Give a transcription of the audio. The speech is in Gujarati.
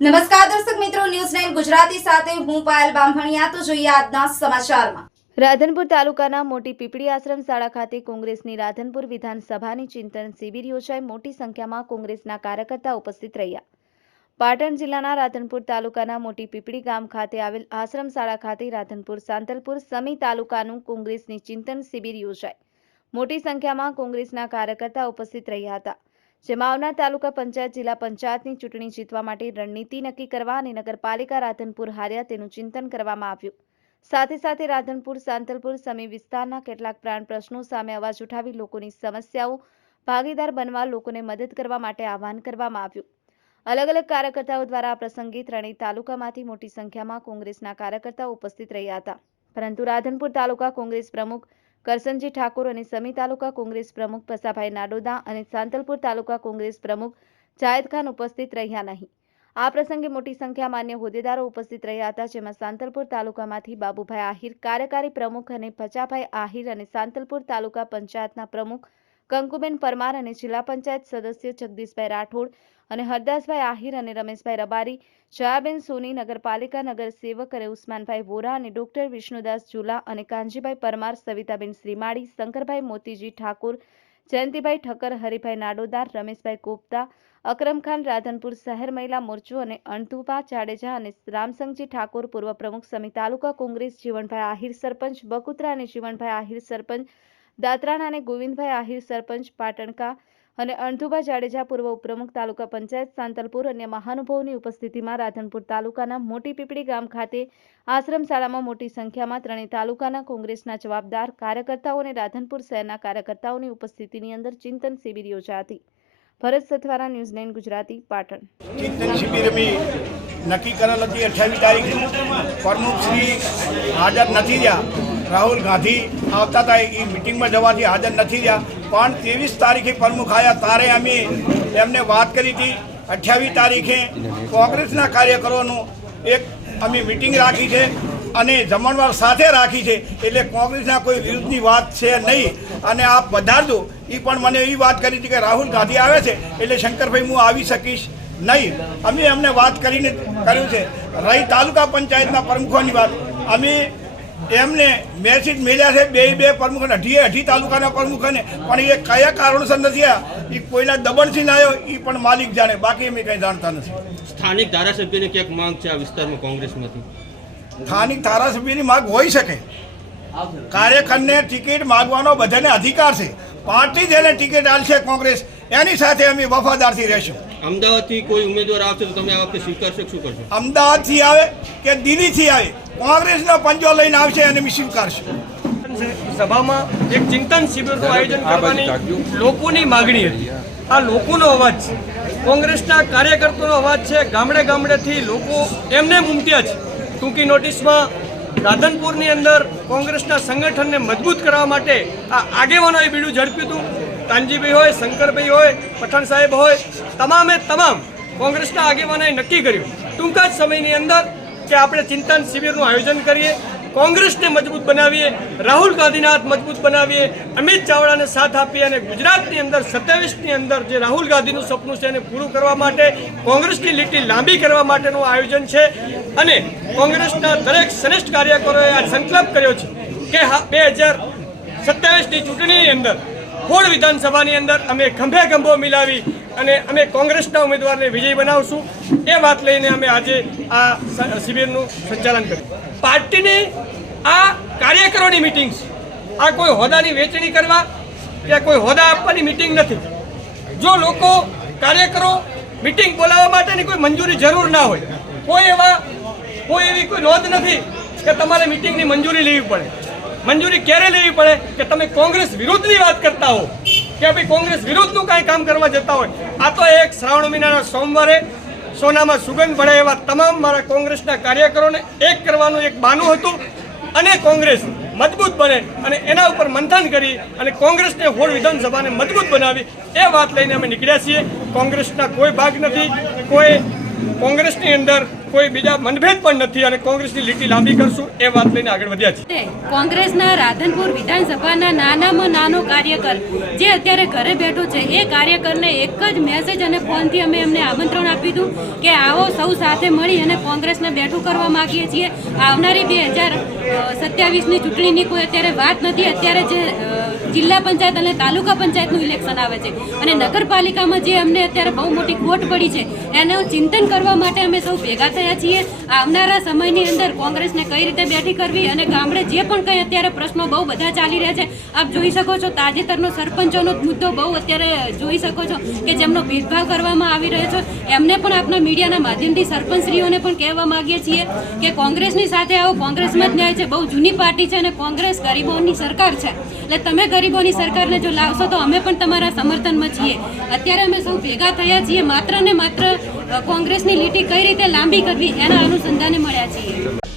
નમસ્કાર દર્શક મિત્રો, ન્યૂઝ 9 ગુજરાતી સાથે હું પાયલ બામણિયા। તો જોઈએ આજના સમાચારમાં। રાધનપુર તાલુકાના મોટી પીપળી આશ્રમ શાળા ખાતે કોંગ્રેસની રાધનપુર વિધાનસભાની ચિંતન શિબિર યોજાઈ। મોટી સંખ્યામાં કોંગ્રેસના કાર્યકર્તા ઉપસ્થિત રહ્યા। પાટણ જિલ્લાના રાધનપુર તાલુકાના મોટી પીપળી ગામ ખાતે આવેલ આશ્રમ શાળા ખાતે રાધનપુર સાંતલપુર સમી તાલુકાનું કોંગ્રેસની ચિંતન શિબિર યોજાઈ। મોટી સંખ્યામાં કોંગ્રેસના કાર્યકર્તા ઉપસ્થિત રહ્યા હતા, જેમાં આવનાર તાલુકા પંચાયત જિલ્લા પંચાયતની ચૂંટણી જીતવા માટે રણનીતિ નક્કી કરવા અને નગરપાલિકા રાધનપુર હાર્યા તેનું ચિંતન કરવામાં આવ્યું। સાથે સાથે રાધનપુર સાંતલપુર સમી વિસ્તારના કેટલાક પ્રાણ પ્રશ્નો સામે અવાજ ઉઠાવી લોકોની સમસ્યાઓ ભાગીદાર બનવા લોકોને મદદ કરવા માટે આહવાન કરવામાં આવ્યું। અલગ અલગ કાર્યકર્તાઓ દ્વારા આ પ્રસંગે ત્રણેય તાલુકામાંથી મોટી સંખ્યામાં કોંગ્રેસના કાર્યકર્તાઓ ઉપસ્થિત રહ્યા હતા, પરંતુ રાધનપુર તાલુકા કોંગ્રેસ પ્રમુખ કરસનજી ઠાકોર અને સમી તાલુકા કોંગ્રેસ પ્રમુખ પસાભાઈ નાડોદા અને સાંતલપુર તાલુકા કોંગ્રેસ પ્રમુખ જાહેદ ખાન ઉપસ્થિત રહ્યા નહીં। આ પ્રસંગે મોટી સંખ્યામાં અન્ય હોદ્દેદારો ઉપસ્થિત રહ્યા હતા, જેમાં સાંતલપુર તાલુકામાંથી બાબુભાઈ આહિર કાર્યકારી પ્રમુખ અને ભચાભાઈ આહિર અને સાંતલપુર તાલુકા પંચાયતના પ્રમુખ કંકુબેન પરમાર અને જિલ્લા પંચાયત સદસ્ય જગદીશભાઈ રાઠોડ અને હરદાસભાઈ આહિર અને રમેશભાઈ રબારી, જયાબેન સોની, નગરપાલિકા નગર સેવક અને ઉસ્માનભાઈ વોરા અને ડોક્ટર વિષ્ણુદાસ ઝુલા અને કાનજીભાઈ પરમાર, સવિતાબેન શ્રીમાળી, શંકરભાઈ મોતીજી ઠાકોર, જયંતિભાઈ ઠક્કર, હરિભાઈ નાડોદાર, રમેશભાઈ કોપતા, અકરમ ખાન, રાધનપુર શહેર મહિલા મોરચો અને અણતુભા જાડેજા અને રામસંગજી ઠાકોર, પૂર્વ પ્રમુખ સમી તાલુકા કોંગ્રેસ જીવણભાઈ આહિર સરપંચ બકુત્રા અને જીવણભાઈ આહિર સરપંચ દાત્રાણા અને ગોવિંદભાઈ આહિર સરપંચ પાટણકા અને અણતુભા જાડેજા, પૂર્વ ઉપપ્રમુખ તાલુકા પંચાયત સાંતલપુર, અન્ય મહાનુભાવોની ઉપસ્થિતિમાં રાધનપુર તાલુકાના મોટી પીપળી ગામ ખાતે આશ્રમ શાળામાં મોટી સંખ્યામાં ત્રણેય તાલુકાના કોંગ્રેસના જવાબદાર કાર્યકર્તાઓ અને રાધનપુર શહેરના કાર્યકર્તાઓની ઉપસ્થિતિની અંદર ચિંતન શિબિર યોજાઈ હતી। ભરત સથવારા, ન્યૂઝ 9 ગુજરાતી, પાટણ। ચિંતન શિબિર નક્કી કરેલ હતી 28 તારીખ। પ્રમુખ શ્રી હાજર નથી રહ્યા, રાહુલ ગાંધી આવતા હતા, એ મિટિંગમાં જવાથી હાજર નથી રહ્યા, પણ 23 તારીખે પ્રમુખ આવ્યા ત્યારે અમે એમને વાત કરી હતી। 28 તારીખે કોંગ્રેસના કાર્યકરોનું એક અમે મિટિંગ રાખી છે અને જમણવાર સાથે રાખી છે, એટલે કોંગ્રેસના કોઈ વિરુદ્ધની વાત છે નહીં અને આપ વધારજો। એ પણ મને એવી વાત કરી હતી કે રાહુલ ગાંધી આવે છે એટલે શંકરભાઈ હું આવી શકીશ નહીં। અમે એમને વાત કરીને કર્યું છે। રહી તાલુકા પંચાયતના પ્રમુખોની વાત, અમે એમને મેસેજ મળ્યા છે બે પ્રમુખોને, 18 તાલુકાના પ્રમુખોને, પણ એ કયા કારણોસર નથી આવ્યા, એ કોઈના દબણથી ના આવ્યો, એ પણ માલિક જાણે, બાકી અમે કંઈ જાણતા નથી। સ્થાનિક ધારાસભ્યની ક્યાંક માંગ છે આ વિસ્તારમાં કોંગ્રેસમાંથી? સ્થાનિક ધારાસભ્યની માંગ હોઈ શકે, કાર્યકરને ટિકિટ માગવાનો બધાને અધિકાર છે, પાર્ટી જેને ટિકિટ આલશે કોંગ્રેસ એની સાથે અમે વફાદારથી રહેશું। અમદાવાદથી કોઈ ઉમેદવાર આવશે તો તમે આ વખતે સ્વીકારશો? શું કરશો? અમદાવાદથી આવે કે દિલ્હીથી આવે, કોંગ્રેસનો પંજો લઈને આવશે અને અમે સ્વીકારશું। સભામાં એક ચિંતન શિબિરનું આયોજન કરવાની લોકોની માગણી હતી। આ લોકોનો અવાજ છે, કોંગ્રેસના કાર્યકર્તાનો અવાજ છે। ગામડે ગામડેથી લોકો એમને ઉમટ્યા છે। ટૂંકી નોટિસમાં રાધનપુરની અંદર કોંગ્રેસના સંગઠનને મજબૂત કરવા માટે આ આગેવાનોએ બીડું ઝડપ્યું હતું। કાનજીભાઈ હોય, શંકરભાઈ હોય, પઠાણ સાહેબ હોય, તમામે તમામ કોંગ્રેસના આગેવાનોએ નક્કી કર્યું ટૂંકા જ સમયની અંદર કે આપણે ચિંતન શિબિરનું આયોજન કરીએ, કોંગ્રેસને મજબૂત બનાવીએ, રાહુલ ગાંધીના હાથ મજબૂત બનાવીએ, અમિત ચાવડાને સાથ આપીએ અને ગુજરાતની અંદર 27ની અંદર જે રાહુલ ગાંધીનું સપનું છે એને પૂરું કરવા માટે, કોંગ્રેસની લીટી લાંબી કરવા માટેનું આયોજન છે। અને કોંગ્રેસના દરેક શ્રેષ્ઠ કાર્યકરોએ આ સંકલ્પ કર્યો છે કે 2027ની ચૂંટણીની અંદર ખોડ વિધાનસભાની અંદર અમે ખંભે ખંભો મિલાવી અને અમે કોંગ્રેસના ઉમેદવારને વિજય બનાવશું। એ વાત લઈને અમે આજે આ શિબિરનું સંચાલન કર્યું। પાર્ટીની આ કાર્યકરોની મિટિંગ છે, આ કોઈ હોદ્દાની વહેંચણી કરવા કે કોઈ હોદ્દા આપવાની મિટિંગ નથી। જો લોકો કાર્યકરો મિટિંગ બોલાવવા માટેની કોઈ મંજૂરી જરૂર ના હોય, કોઈ એવી કોઈ નોંધ નથી કે તમારે મિટિંગની મંજૂરી લેવી પડે। મંજૂરી ક્યારે લેવી પડે કે તમે કોંગ્રેસ વિરુદ્ધની વાત કરતા હો કે ભાઈ કોંગ્રેસ વિરુદ્ધનું કાંઈ કામ કરવા જતા હોય। આ તો એક શ્રાવણ મહિનાના સોમવારે સોનામાં સુગંધ ભળે એવા તમામ મારા કોંગ્રેસના કાર્યકરોને એક કરવાનું એક બાનું હતું અને કોંગ્રેસ મજબૂત બને અને એના ઉપર મંથન કરી અને કોંગ્રેસને હોળ વિધાનસભાને મજબૂત બનાવી એ વાત લઈને અમે નીકળ્યા છીએ। કોંગ્રેસના કોઈ ભાગ નથી, કોઈ કોંગ્રેસની અંદર કોઈ બીજા મનભેદ પણ નથી અને કોંગ્રેસની લીટી લાંબી કરશું એ વાત લઈને આગળ વધ્યા છીએ. કોંગ્રેસના રાધનપુર વિધાનસભાના નાનામાં નાનો કાર્યકર જે અત્યારે ઘરે બેઠો છે એ કાર્યકરને એક જ મેસેજ અને ફોનથી અમે એમને આમંત્રણ આપ્યું હતું કે આવો સૌ સાથે મળી અને કોંગ્રેસને બેઠું કરવા માંગીએ છીએ. આવનારી 2027ની ચૂંટણીની કોઈ અત્યારે વાત નથી. અત્યારે જે જિલ્લા પંચાયત અને તાલુકા પંચાયતનું ઇલેક્શન આવે છે અને નગરપાલિકામાં જે અમને અત્યારે બહુ મોટી ખોટ પડી છે એનું ચિંતન કરવા માટે અમે સૌ ભેગા થયા છીએ. આવનારા સમયની અંદર કોંગ્રેસને કઈ રીતે બેઠી કરવી અને ગામડે જે પણ કંઈ અત્યારે પ્રશ્નો બહુ બધા ચાલી રહ્યા છે આપ જોઈ શકો છો. તાજેતરનો સરપંચોનો મુદ્દો બહુ અત્યારે જોઈ શકો છો કે જેમનો ભેદભાવ કરવામાં આવી રહ્યો છે. એમને પણ આપણા મીડિયાના માધ્યમથી સરપંચશ્રીઓને પણ કહેવા માંગીએ છીએ કે કોંગ્રેસની સાથે આવો. કોંગ્રેસમાં જ ન્યાય છે. બહુ જૂની પાર્ટી છે અને કોંગ્રેસ ગરીબોની સરકાર છે. એટલે તમે ગરીબોની સરકારને જો લાવશો તો અમે પણ તમારા સમર્થનમાં છીએ. અત્યારે અમે સૌ ભેગા થયા છીએ માત્ર ને માત્ર કોંગ્રેસની લીટી કઈ રીતે લાંબી કરવી એના અનુસંધાને મળ્યા છીએ.